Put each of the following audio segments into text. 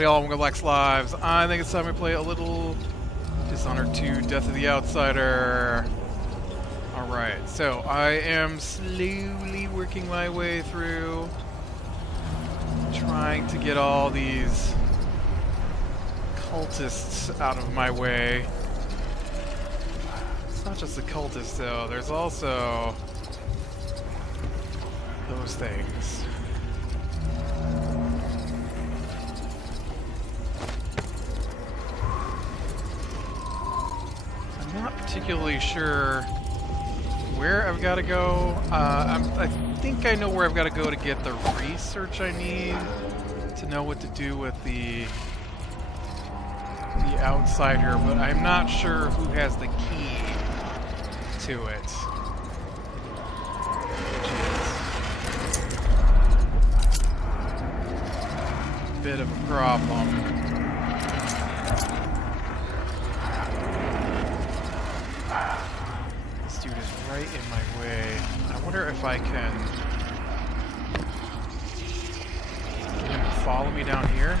Howdy all, welcome back, Lives. I think it's time we play a little Dishonored 2, Death of the Outsider. Alright, so I am slowly working my way through, trying to get all these cultists out of my way. It's not just the cultists though, there's also those things. I'm not particularly sure where I've got to go. I think I know where I've got to go to get the research I need to know what to do with the outsider, but I'm not sure who has the key to it. Which is a bit of a problem. Right in my way. I wonder if I can get him to follow me down here.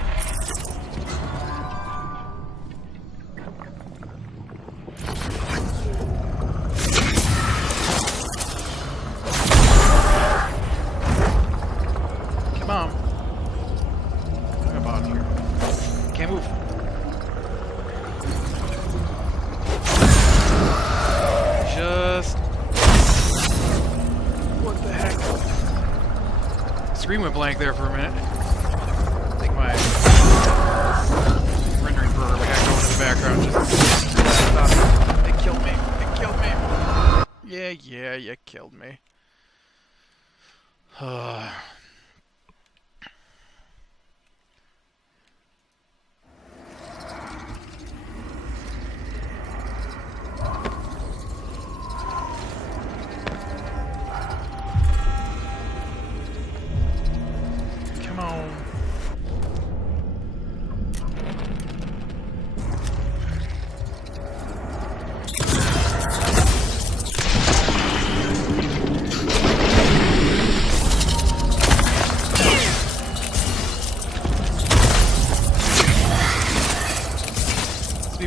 Come on. Come about here. Can't move. Just screen went blank there for a minute. I think my rendering program got going in the background. Just stop. They killed me. They killed me. Yeah, you killed me.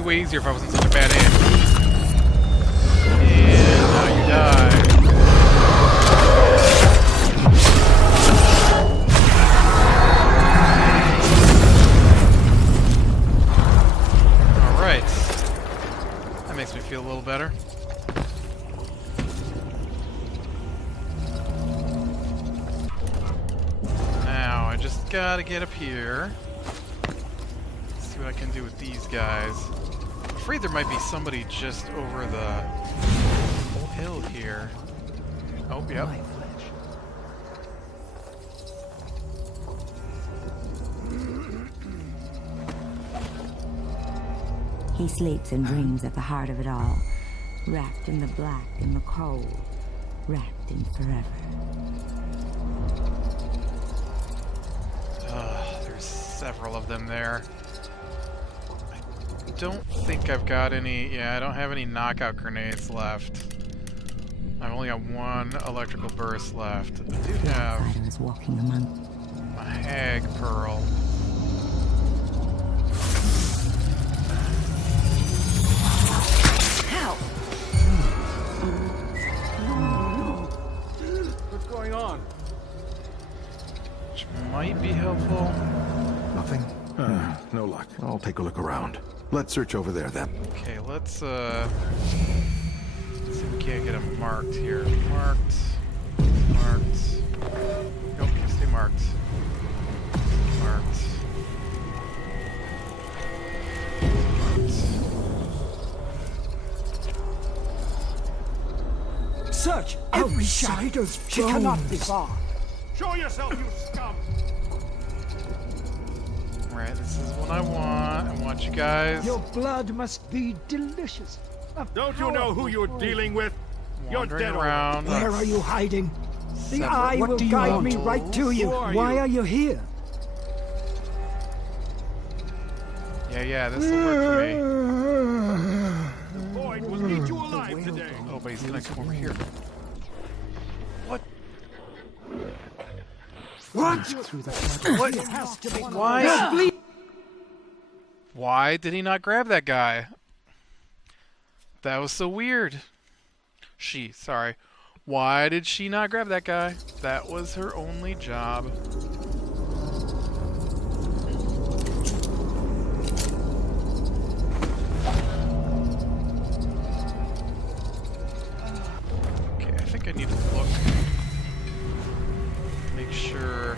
Way easier if I wasn't such a bad aim. And now you die. Alright. That makes me feel a little better. Now, I just gotta get up here. See what I can do with these guys. I'm afraid there might be somebody just over the whole hill here. Oh, yep. He sleeps and dreams at the heart of it all, wrapped in the black and the cold, wrapped in forever. There's several of them there. I don't think I've got any. Yeah, I don't have any knockout grenades left. I've only got one electrical burst left. I do have walking among a hag pearl. Help! What's going on? Which might be helpful. Nothing? No luck. I'll take a look around. Let's search over there then. Okay, let's see if we can't get them marked here. Marked. Nope, stay marked. Marked. Search every side of she cannot be far. Show yourself, you scum! Alright, this is what I want. I want you guys Your blood must be delicious. Don't you know who you're dealing with? You're dead around. Where are you hiding? The Separate. eye What will do you guide want? me right to you. Who are Why you? are you here? Yeah, this will work for me. The void will eat you alive today. Oh, but he's gonna come over here. What? What? What? It has to be. Why? Why did he not grab that guy? That was so weird. Sorry. Why did she not grab that guy? That was her only job. Okay, I think I need to look. Make sure.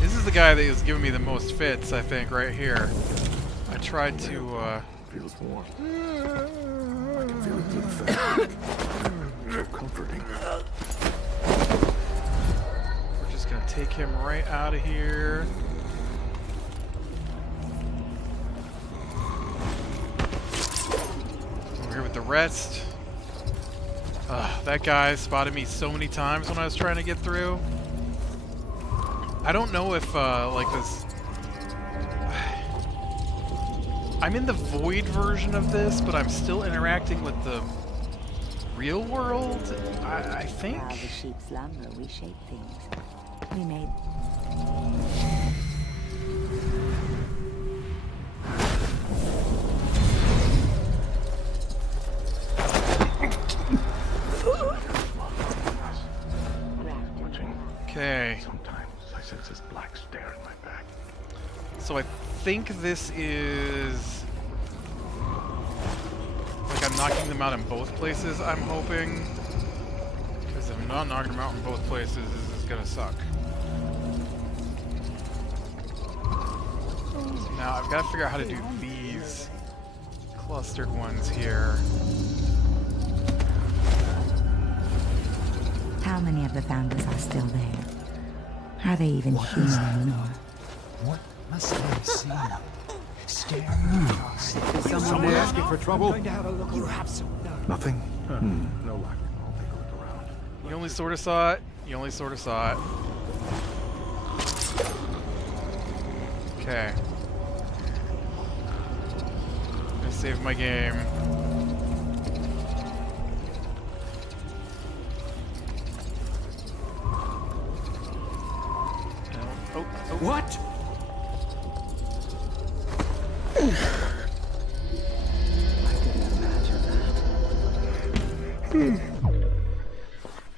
This is the guy that was giving me the most fits, I think, right here. I tried to, Feels warm. I can feel it through the fabric. So comforting. We're just gonna take him right out of here. Over here with the rest. That guy spotted me so many times when I was trying to get through. I don't know if, like this... I'm in the Void version of this, but I'm still interacting with the real world, I think. While the sheep slumber, we shape things. We made... Okay. Sometimes I sense this black stare in my back. So I think this is... like I'm knocking them out in both places, I'm hoping. Because if I'm not knocking them out in both places, this is gonna suck. So now I've got to figure out how to do these clustered ones here. How many of the founders are still there? Are they even human anymore? What must I see? Staring across. Someone asking for trouble? I'm going to have a look. You have some nerve. Nothing? No luck. I'll take a look around. You only sort of saw it. You only sort of saw it. Okay. I'm gonna save my game. Oh. What?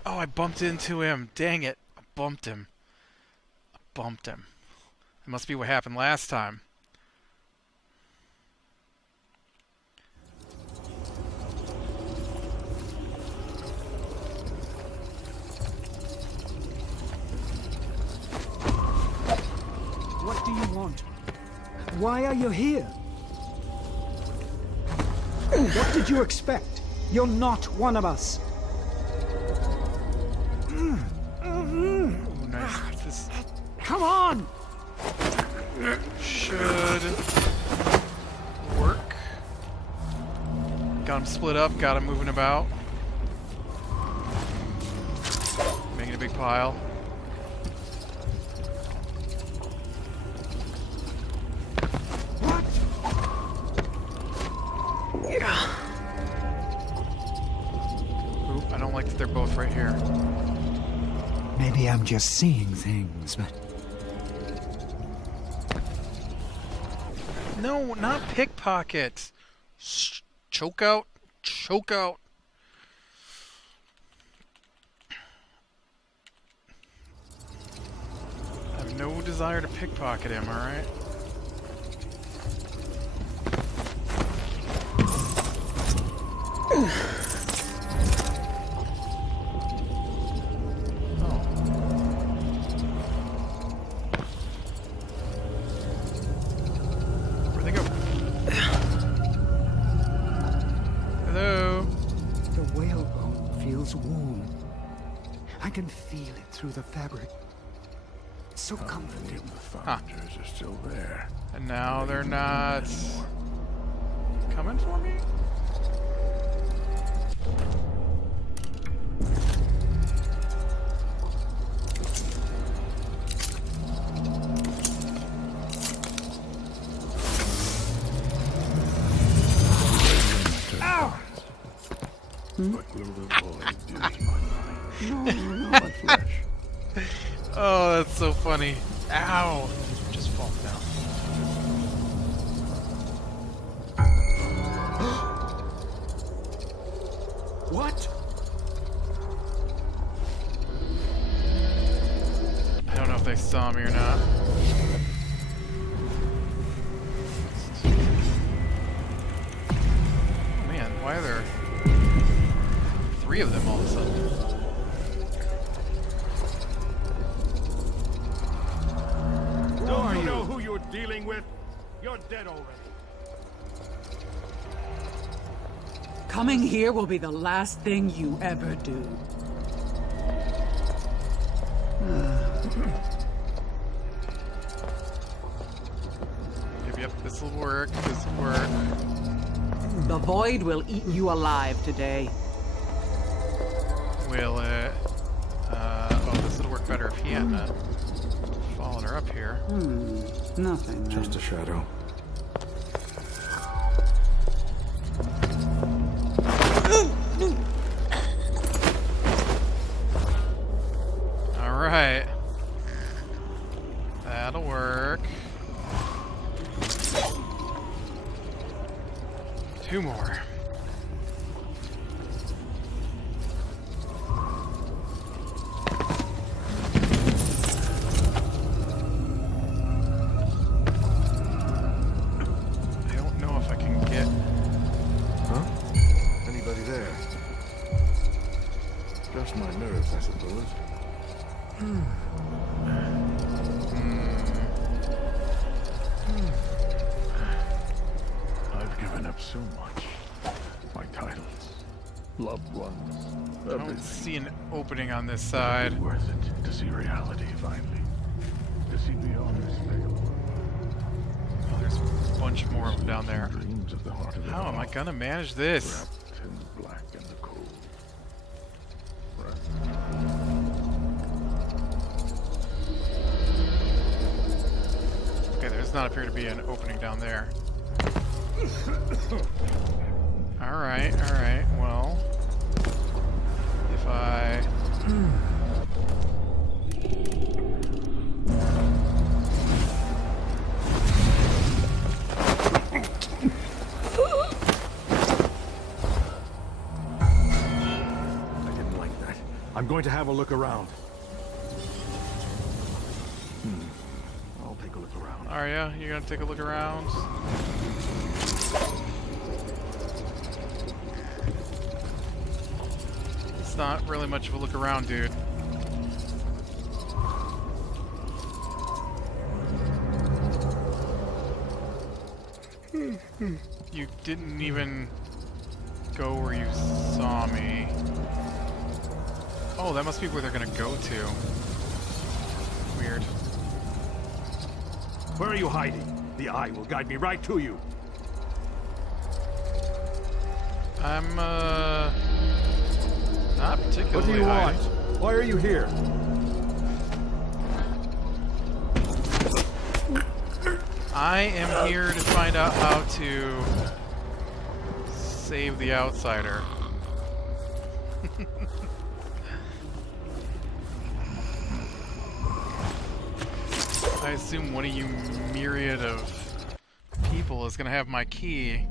Oh, I bumped into him. Dang it. I bumped him. That must be what happened last time. What do you want? Why are you here? What did you expect? You're not one of us. Ooh, nice. This Come on! should work. Got him split up, got him moving about. Making a big pile. What? Oop, I don't like that they're both right here. Maybe I'm just seeing things, but... No, not pickpocket. Choke out. Choke out. I have no desire to pickpocket him, alright? Warm. I can feel it through the fabric. It's so comforting. The founders are still there. And now they're not coming for me? Ow! What will the void do to my mind? My flesh. Oh, that's so funny. Ow! Just fall down. What? I don't know if they saw me or not. Oh man, why are there 3 of them all of a sudden? Don't you know who you're dealing with? You're dead already. Coming here will be the last thing you ever do. Yep, this'll work, this'll work. The void will eat you alive today. Will it? Oh, this'll work better if he hadn't followed her up here. Nothing. Then. Just a shadow. Alright. That'll work. 2 more. I don't know if I can get... Huh? Anybody there? Just my nerves, I suppose. I've given up so much. My titles, loved ones, I don't everything. see an opening on this side. It's worth it to see reality finally. To see beyond this veil. Oh, there's a bunch more of them down there. Dreams of the heart of it How am I all, gonna manage this? wrapped in the black and the cold. Okay, there does not appear to be an opening down there. Alright, well... If I... I didn't like that. I'm going to have a look around. I'll take a look around. Are ya? You gonna take a look around? It's not really much of a look around, dude. You didn't even go where you saw me. Oh, that must be where they're gonna go to. Weird. Where are you hiding? The eye will guide me right to you. I'm, not particularly What do you want? hiding. Why are you here? I am here to find out how to save the outsider. I assume one of you myriad of people is gonna have my key.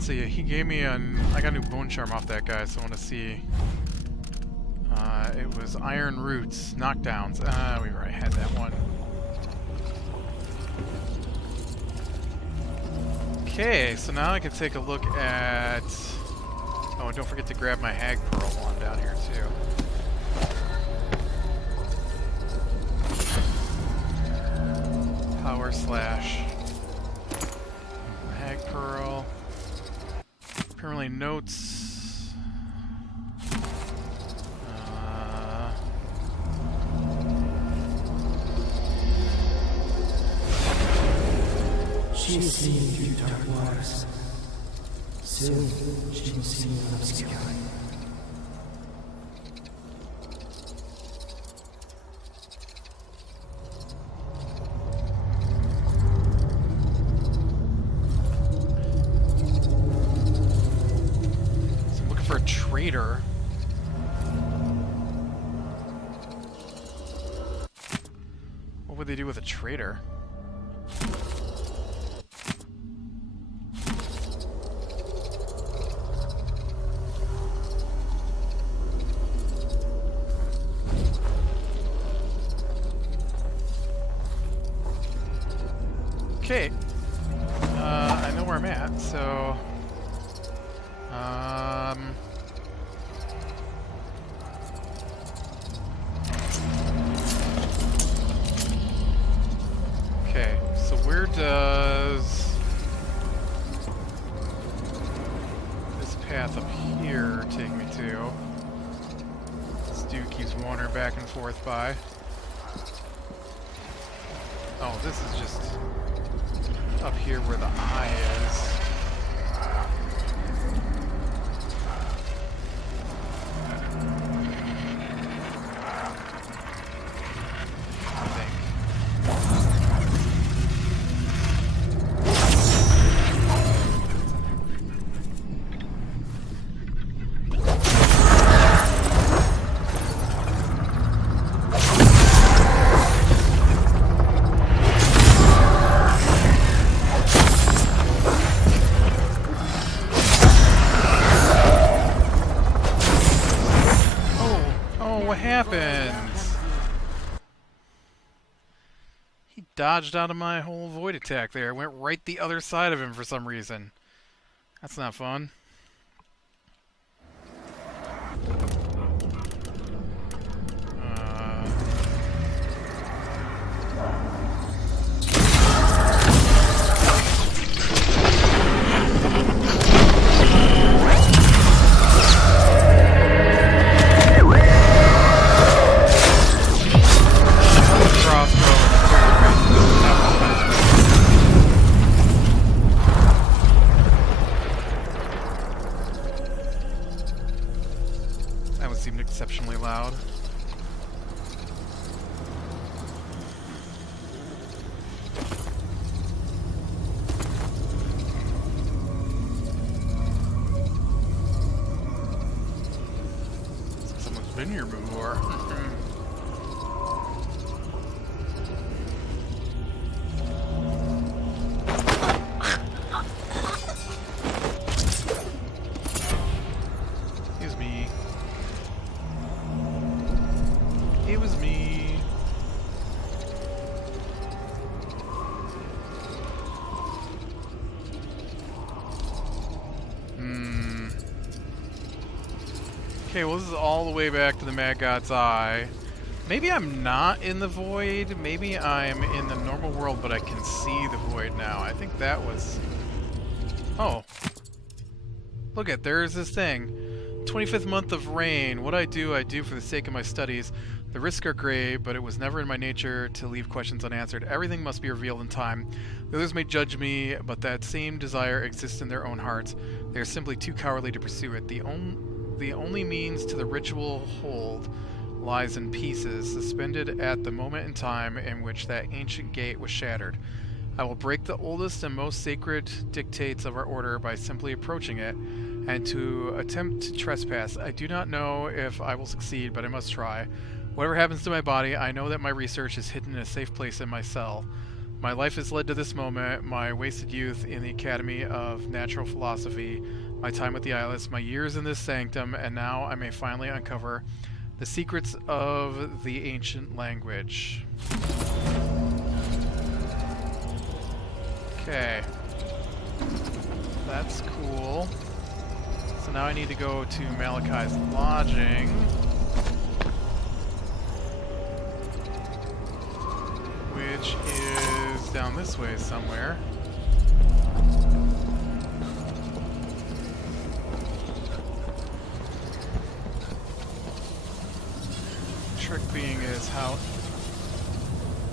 So yeah, he gave me I got a new bone charm off that guy, so I want to see. It was Iron Roots, knockdowns. We already had that one. Okay, so now I can take a look at... Oh, and don't forget to grab my Hag Pearl one down here, too. Power Slash. Hag Pearl. Apparently notes... She is seen through dark waters. Soon, she will see you obscure. for a traitor. What would they do with a traitor? Okay. I know where I'm at, so... Okay, so where does this path up here take me to? This dude keeps wandering back and forth by. Oh, this is just up here where the eye is. I think. What happened? He dodged out of my whole void attack there. I went right the other side of him for some reason. That's not fun. That one seemed exceptionally loud. Someone's been here before. It was me. Okay, well this is all the way back to the Mad God's Eye. Maybe I'm not in the void. Maybe I'm in the normal world, but I can see the void now. I think that was... Oh. Look at, there's this thing. 25th month of rain. What I do for the sake of my studies. The risks are great, but it was never in my nature to leave questions unanswered. Everything must be revealed in time. The others may judge me, but that same desire exists in their own hearts. They are simply too cowardly to pursue it. The only means to the ritual hold lies in pieces, suspended at the moment in time in which that ancient gate was shattered. I will break the oldest and most sacred dictates of our order by simply approaching it, and to attempt to trespass. I do not know if I will succeed, but I must try. Whatever happens to my body, I know that my research is hidden in a safe place in my cell. My life has led to this moment, my wasted youth in the Academy of Natural Philosophy, my time with the Eyeless, my years in this sanctum, and now I may finally uncover the secrets of the ancient language. Okay. That's cool. So now I need to go to Malachi's lodging. Which is down this way somewhere. Trick being is how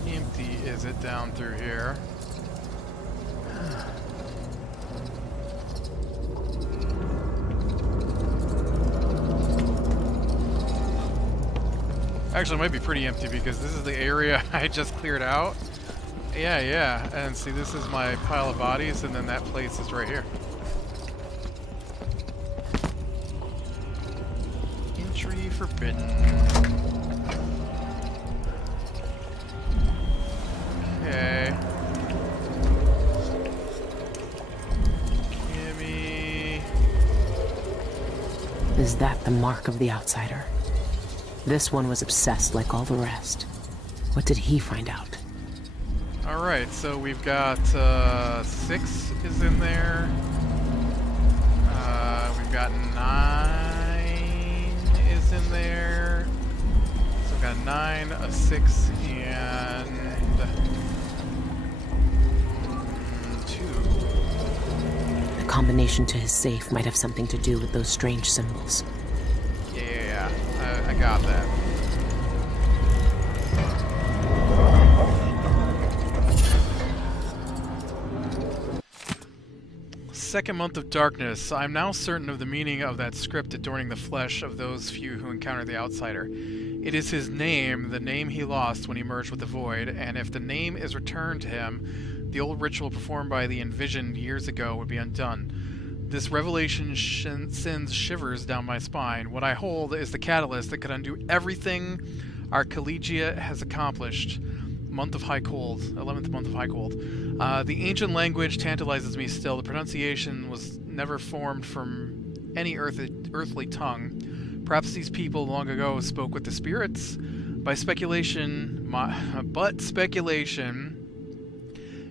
empty is it down through here? Actually, it might be pretty empty because this is the area I just cleared out. Yeah. And see, this is my pile of bodies, and then that place is right here. forbidden. Okay. Gimme. Is that the mark of the outsider? This one was obsessed like all the rest. What did he find out? Alright, so we've got 6 is in there. We've got 9 is in there. So we've got a 9, a 6, and 2. The combination to his safe might have something to do with those strange symbols. Yeah, I got that. Second month of darkness. I'm now certain of the meaning of that script adorning the flesh of those few who encounter the outsider. It is his name, the name he lost when he merged with the void, and if the name is returned to him, the old ritual performed by the Envisioned years ago would be undone. This revelation sends shivers down my spine. What I hold is the catalyst that could undo everything our collegiate has accomplished. Month of high cold, 11th month of high cold. The ancient language tantalizes me still. The pronunciation was never formed from any earthly tongue. Perhaps these people long ago spoke with the spirits. But speculation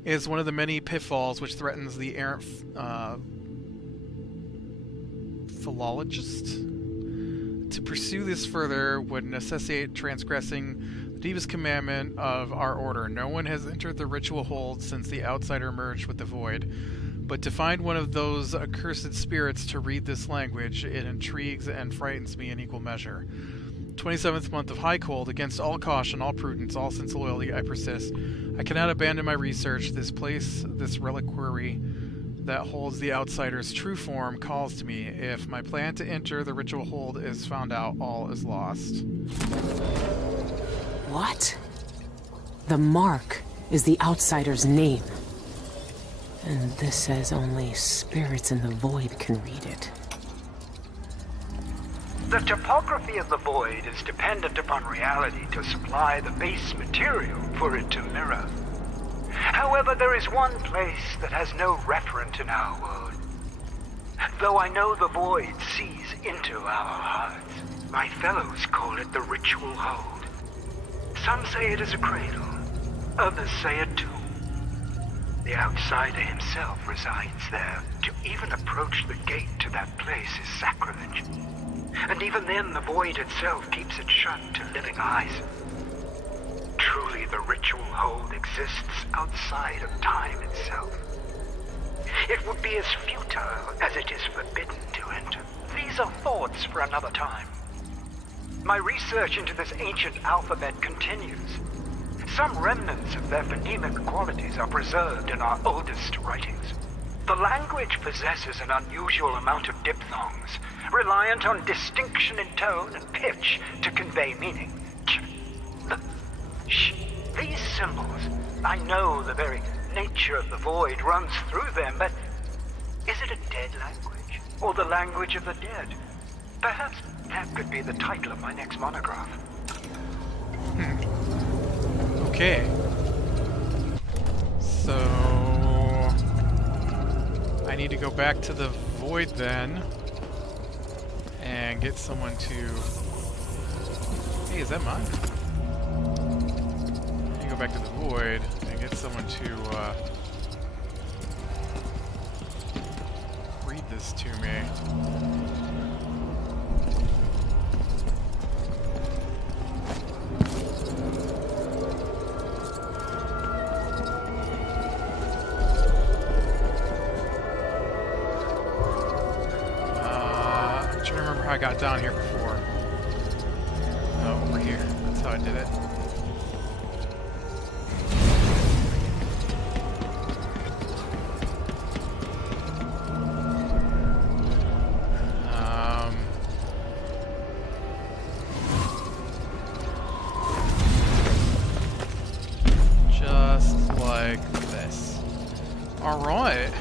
is one of the many pitfalls which threatens the errant philologist. To pursue this further would necessitate transgressing the deepest commandment of our order. No one has entered the ritual hold since the outsider merged with the void. But to find one of those accursed spirits to read this language, it intrigues and frightens me in equal measure. 27th month of high cold. Against all caution, all prudence, all sense loyalty, I persist. I cannot abandon my research. This place, this reliquary that holds the outsider's true form calls to me. If my plan to enter the ritual hold is found out, all is lost. What? The mark is the outsider's name. And this says only spirits in the void can read it. The topography of the void is dependent upon reality to supply the base material for it to mirror. However, there is one place that has no referent in our world. Though I know the void sees into our hearts, my fellows call it the ritual hold. Some say it is a cradle, others say a tomb. The outsider himself resides there. To even approach the gate to that place is sacrilege. And even then, the void itself keeps it shut to living eyes. Truly, the ritual hold exists outside of time itself. It would be as futile as it is forbidden to enter. These are thoughts for another time. My research into this ancient alphabet continues. Some remnants of their phonemic qualities are preserved in our oldest writings. The language possesses an unusual amount of diphthongs, reliant on distinction in tone and pitch to convey meaning. These symbols, I know the very nature of the void runs through them, but is it a dead language, or the language of the dead? Perhaps that could be the title of my next monograph. Okay. So I need to go back to the void then and get someone to... Hey, is that mine? I need to go back to the void and get someone to read this to me. I got down here before. Oh, over here. That's how I did it. Just like this. All right.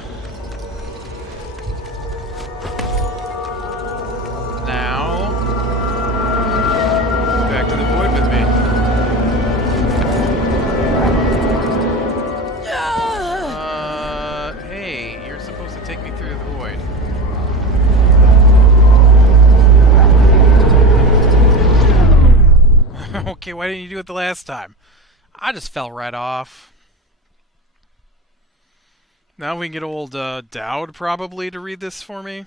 okay, why didn't you do it the last time? I just fell right off. Now we can get old Dowd probably to read this for me.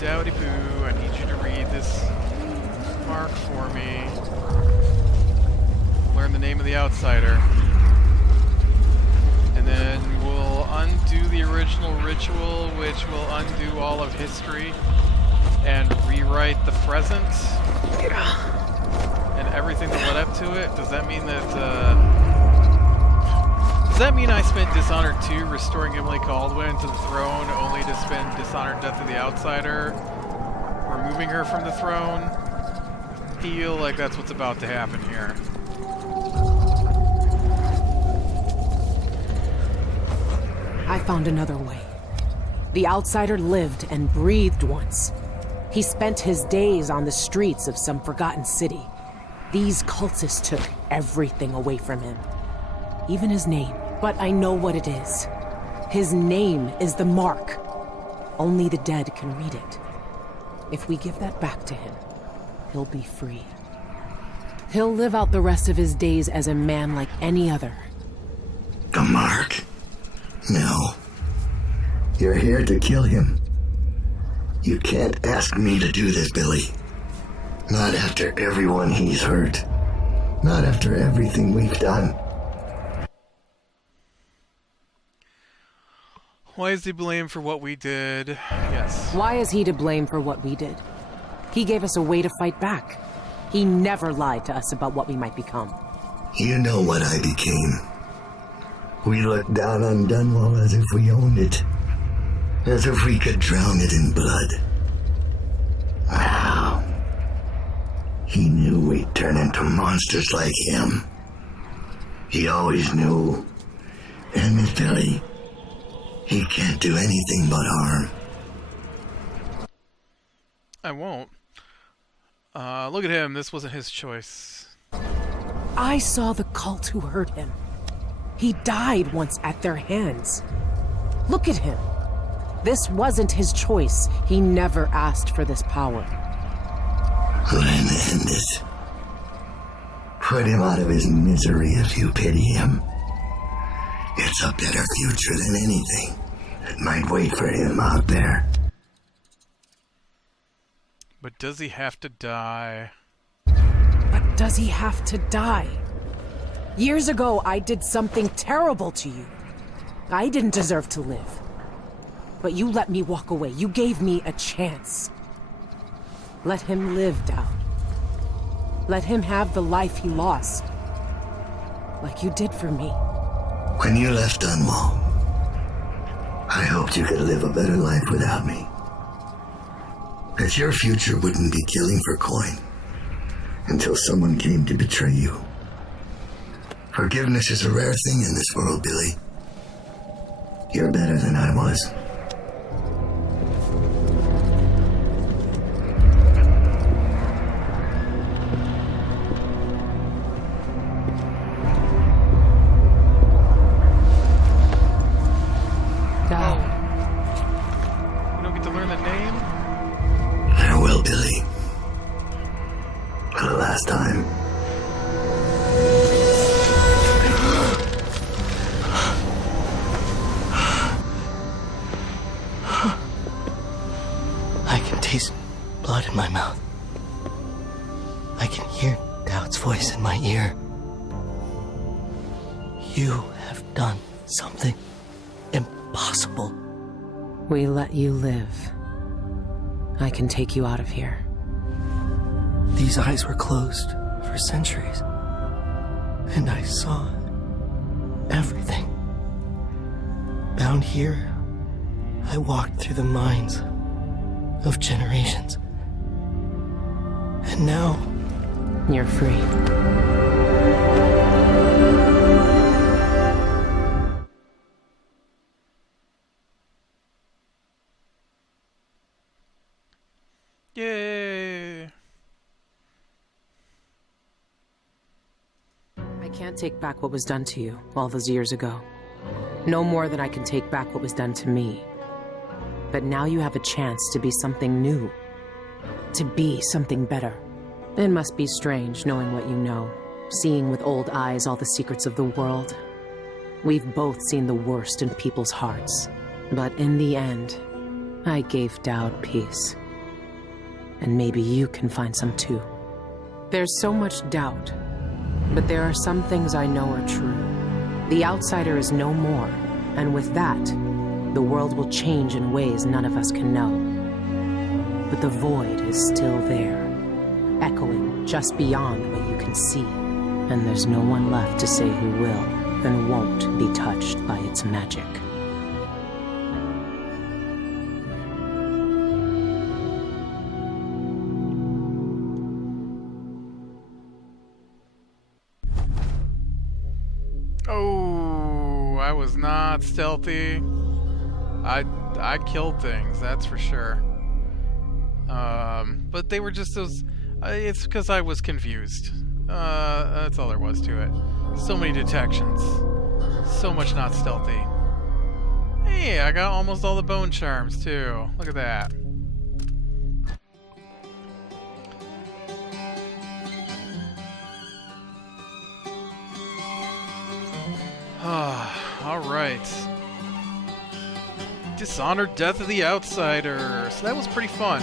Dowdy Poo, I need you to read this mark for me. Learn the name of the outsider. And then we'll undo the original ritual, which will undo all of history and rewrite the present. And everything that led up to it. Does that mean that, does that mean I spent Dishonored 2 restoring Emily Caldwin to the throne only to spend Dishonored Death of the Outsider removing her from the throne? I feel like that's what's about to happen here. I found another way. The outsider lived and breathed once. He spent his days on the streets of some forgotten city. These cultists took everything away from him. Even his name. But I know what it is. His name is the Mark. Only the dead can read it. If we give that back to him, he'll be free. He'll live out the rest of his days as a man like any other. The Mark? No. You're here to kill him. You can't ask me to do this, Billy. Not after everyone he's hurt. Not after everything we've done. Why is he blamed for what we did? Yes. Why is he to blame for what we did? He gave us a way to fight back. He never lied to us about what we might become. You know what I became. We looked down on Dunwall as if we owned it. As if we could drown it in blood. Wow. He knew we'd turn into monsters like him. He always knew. And Miss Billy, he can't do anything but harm. I won't. Look at him. This wasn't his choice. I saw the cult who hurt him. He died once at their hands. Look at him. This wasn't his choice. He never asked for this power. Let him end it. Put him out of his misery if you pity him. It's a better future than anything that might wait for him out there. But does he have to die? But does he have to die? Years ago, I did something terrible to you. I didn't deserve to live. But you let me walk away. You gave me a chance. Let him live, Dowd. Let him have the life he lost. Like you did for me. When you left Dunwall, I hoped you could live a better life without me. That your future wouldn't be killing for coin until someone came to betray you. Forgiveness is a rare thing in this world, Billy. You're better than I was. You don't get to learn the name? Farewell, Billy. For the last time. I can taste blood in my mouth. I can hear Dowd's voice in my ear. You have done something impossible. We let you live. I can take you out of here. These eyes were closed for centuries, and I saw everything. Bound here, I walked through the minds of generations. And now, you're free. Yay! I can't take back what was done to you all those years ago. No more than I can take back what was done to me. But now you have a chance to be something new. To be something better. It must be strange knowing what you know, seeing with old eyes all the secrets of the world. We've both seen the worst in people's hearts. But in the end, I gave Dowd peace. And maybe you can find some too. There's so much doubt, but there are some things I know are true. The outsider is no more, and with that, the world will change in ways none of us can know. But the void is still there, echoing just beyond what you can see. And there's no one left to say who will and won't be touched by its magic. Oh, I was not stealthy. I killed things, that's for sure. But they were just those... it's because I was confused. That's all there was to it. So many detections. So much not stealthy. Hey, I got almost all the bone charms, too. Look at that. Alright. Dishonored Death of the Outsider. So that was pretty fun.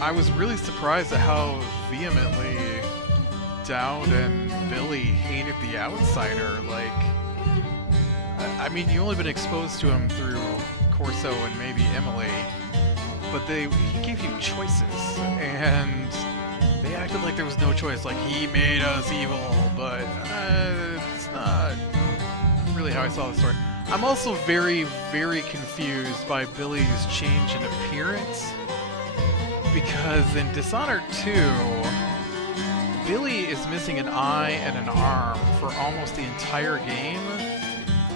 I was really surprised at how vehemently Dowd and Billy hated the Outsider. Like, I mean, you've only been exposed to him through Corso and maybe Emily, but he gave you choices, and they acted like there was no choice, like he made us evil, but it's not really how I saw the story. I'm also very, very confused by Billy's change in appearance, because in Dishonored 2, Billy is missing an eye and an arm for almost the entire game,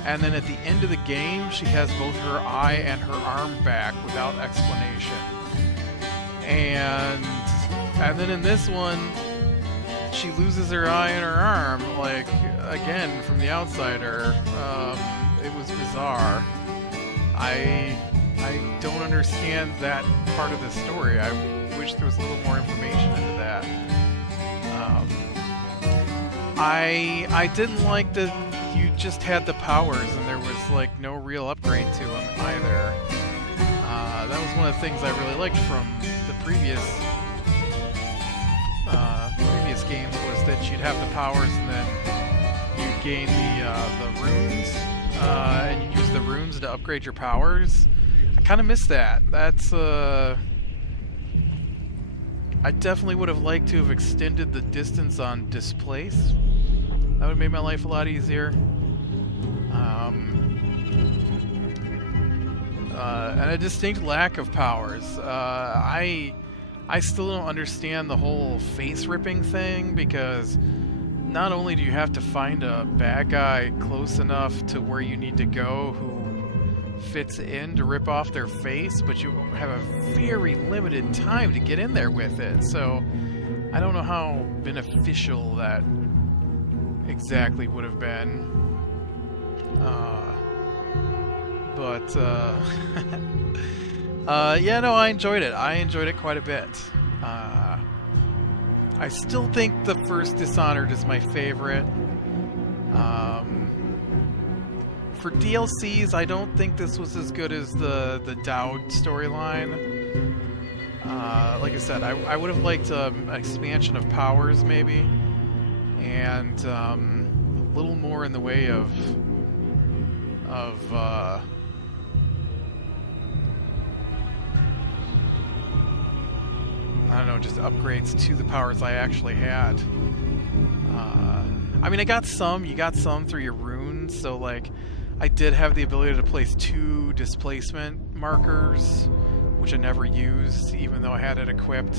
and then at the end of the game, she has both her eye and her arm back without explanation. And then in this one, she loses her eye and her arm, like, again, from the Outsider. It was bizarre. I don't understand that part of the story. I wish there was a little more information into that. I didn't like that you just had the powers and there was like no real upgrade to them either. That was one of the things I really liked from the previous games, was that you'd have the powers and then you'd gain the runes, and you'd use the runes to upgrade your powers. I kind of miss that. That's I definitely would have liked to have extended the distance on Displace. That would have made my life a lot easier. And a distinct lack of powers. I still don't understand the whole face ripping thing, because not only do you have to find a bad guy close enough to where you need to go who fits in to rip off their face, but you have a very limited time to get in there with it. So I don't know how beneficial that exactly would have been. Yeah, no, I enjoyed it. I enjoyed it quite a bit. I still think the first Dishonored is my favorite. For DLCs, I don't think this was as good as the Dowd storyline. Like I said, I would have liked an expansion of powers, maybe, and a little more in the way of I don't know, just upgrades to the powers I actually had. I mean, you got some through your runes, so like, I did have the ability to place 2 displacement markers, which I never used, even though I had it equipped.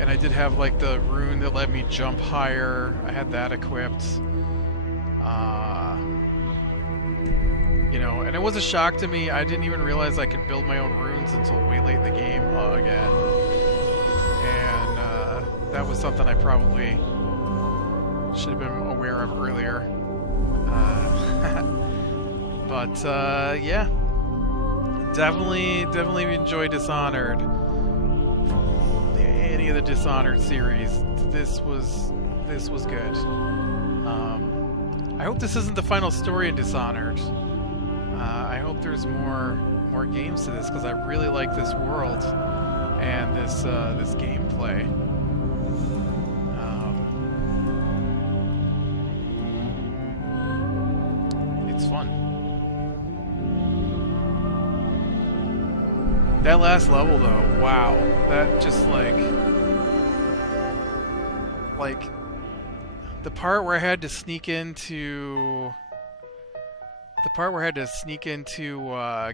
And I did have like the rune that let me jump higher. I had that equipped. You know, and it was a shock to me. I didn't even realize I could build my own runes until way late in the game again. And that was something I probably should have been aware of earlier. But yeah, definitely enjoy Dishonored. Any of the Dishonored series, this was good. I hope this isn't the final story in Dishonored. I hope there's more games to this, because I really like this world and this gameplay. It's fun. That last level, though, wow, that just like the part where I had to sneak into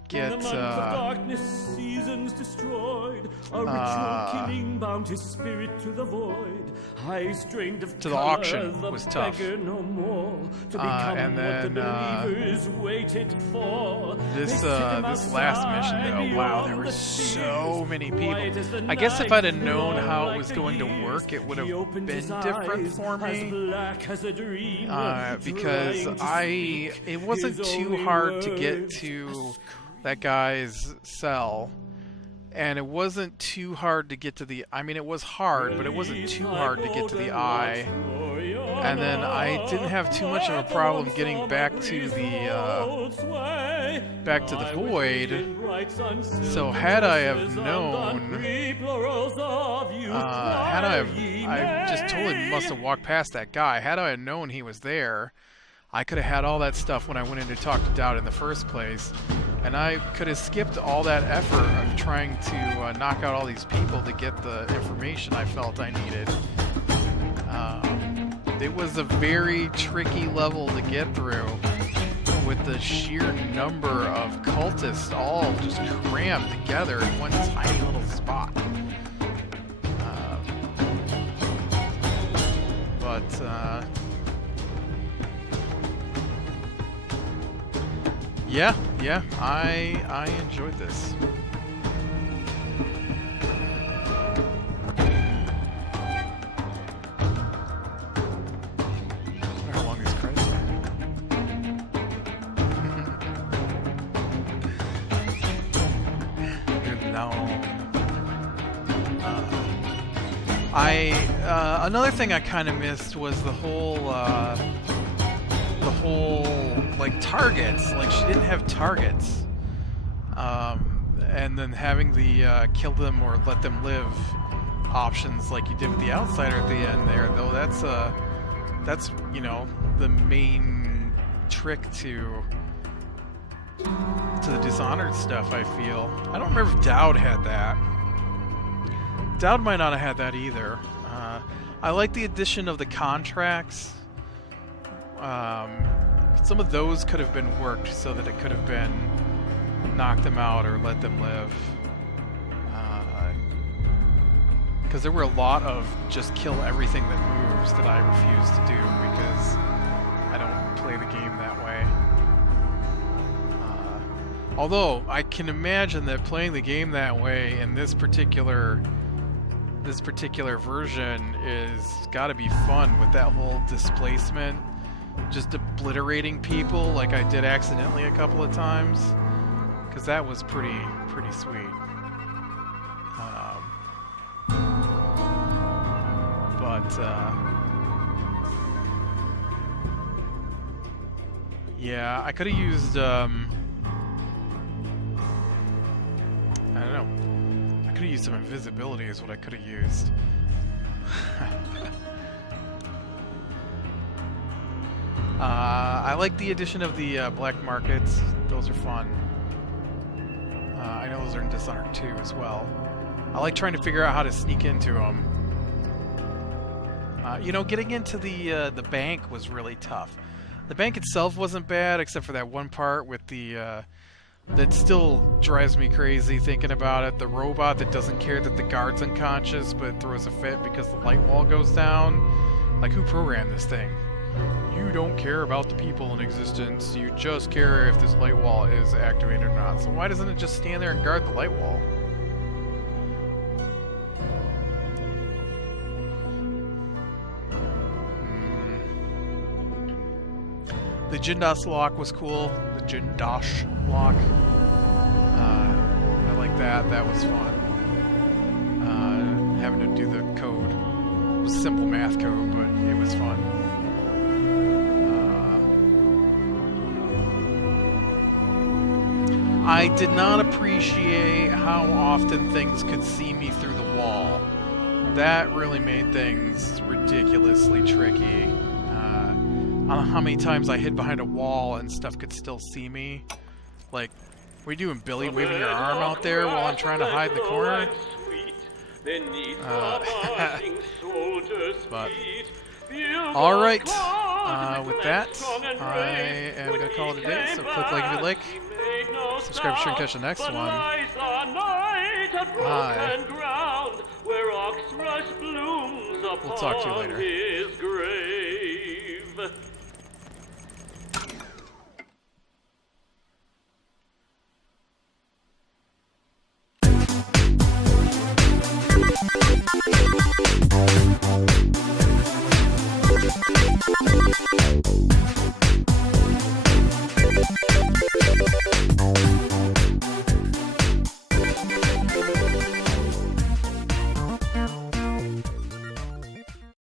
get darkness, seasons destroyed, a ritual killing bound his spirit to the void. High strained of to the auction was tough. No more, to and then the waited for. this last mission, though, wow, there were so many people. I guess if I'd have known how it was going to work, it would have been different for me. Because it wasn't too hard to get to that guy's cell, and it wasn't too hard to get to the, I mean, it was hard, but it wasn't too hard to get to the eye. And then I didn't have too much of a problem getting back to the void. So had I have known, I just totally must have walked past that guy. Had I have known he was there, I could have had all that stuff when I went in to talk to Dowd in the first place, and I could have skipped all that effort of trying to knock out all these people to get the information I felt I needed. It was a very tricky level to get through, with the sheer number of cultists all just crammed together in one tiny little spot. Yeah, I enjoyed this. How long these credits are. No. Another thing I kind of missed was the whole like targets. Like, she didn't have targets, and then having the kill them or let them live options like you did with the Outsider at the end there. Though that's you know, the main trick to the Dishonored stuff, I feel. I don't remember if Dowd had that. Dowd might not have had that either. I like the addition of the contracts. Some of those could have been worked so that it could have been knock them out or let them live. Because there were a lot of just kill everything that moves that I refuse to do because I don't play the game that way. Although I can imagine that playing the game that way in this particular version is got to be fun, with that whole displacement, just obliterating people like I did accidentally a couple of times, because that was pretty sweet. Yeah, I could have used I don't know. I could have used some invisibility is what I could have used. I like the addition of the black markets. Those are fun. I know those are in Dishonored 2 as well. I like trying to figure out how to sneak into them. You know, getting into the bank was really tough. The bank itself wasn't bad, except for that one part with the that still drives me crazy thinking about it. The robot that doesn't care that the guard's unconscious but throws a fit because the light wall goes down. Like, who programmed this thing? you don't care about the people in existence. You just care if this light wall is activated or not. So why doesn't it just stand there and guard the light wall? The Jindash lock was cool. The Jindash lock. I like that. That was fun. Having to do the code. It was simple math code, but it was fun. I did not appreciate how often things could see me through the wall. That really made things ridiculously tricky. I don't know how many times I hid behind a wall and stuff could still see me. Like, what are you doing, Billy? Waving your arm out there while I'm trying to hide in the corner? But, alright. With that, I am going to call it a day. So click like if you like. Subscribe, share, and catch the next one. Bye. We'll talk to you later.